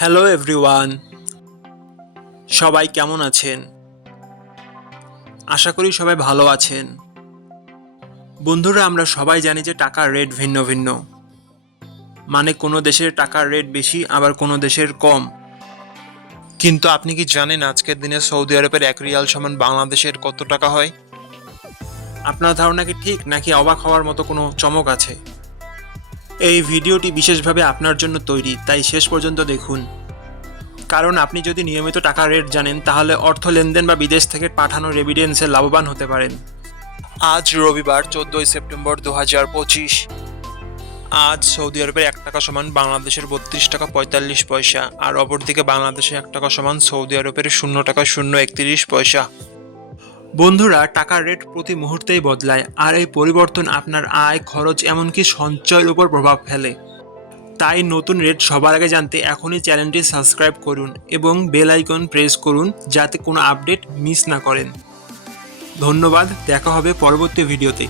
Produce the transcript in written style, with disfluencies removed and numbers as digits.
Hello everyone, সবাই কেমন আছেন? আশা করি সবাই ভালো আছেন। বন্ধুরা, আমরা সবাই জানি যে টাকার রেট ভিন্ন ভিন্ন। মানে কোনো দেশের টাকার রেট বেশি, আবার কোনো দেশের কম। কিন্তু আপনি কি জানেন আজকের দিনে সৌদি আরবের 1 রিয়াল সমান বাংলাদেশের কত টাকা হয়? আপনার ধারণা কি ঠিক, নাকি অবাক হওয়ার মতো কোনো চমক আছে? এই ভিডিওটি বিশেষভাবে আপনার জন্য তৈরি, তাই শেষ পর্যন্ত দেখুন। কারণ আপনি যদি নিয়মিত টাকার রেট জানেন, তাহলে অর্থ লেনদেন বা বিদেশ থেকে পাঠানো রেমিটেন্সে লাভবান হতে পারেন। আজ রবিবার 14ই সেপ্টেম্বর 2025। আজ সৌদি আরবের 1 টাকা সমান বাংলাদেশের 32 টাকা 45 পয়সা, আর অপরদিকে বাংলাদেশে 1 টাকা সমান সৌদি আরবের 0 টাকা 031 পয়সা। বন্ধুরা, টাকার রেট প্রতি মুহূর্তেই বদলায়, আর এই পরিবর্তন আপনার আয়, খরচ, এমনকি সঞ্চয়ের উপর প্রভাব ফেলে। তাই নতুন রেট সবার আগে জানতে এখনই চ্যানেলটি সাবস্ক্রাইব করুন এবং বেল আইকন প্রেস করুন, যাতে কোনো আপডেট মিস না করেন। ধন্যবাদ, দেখা হবে পরবর্তী ভিডিওতে।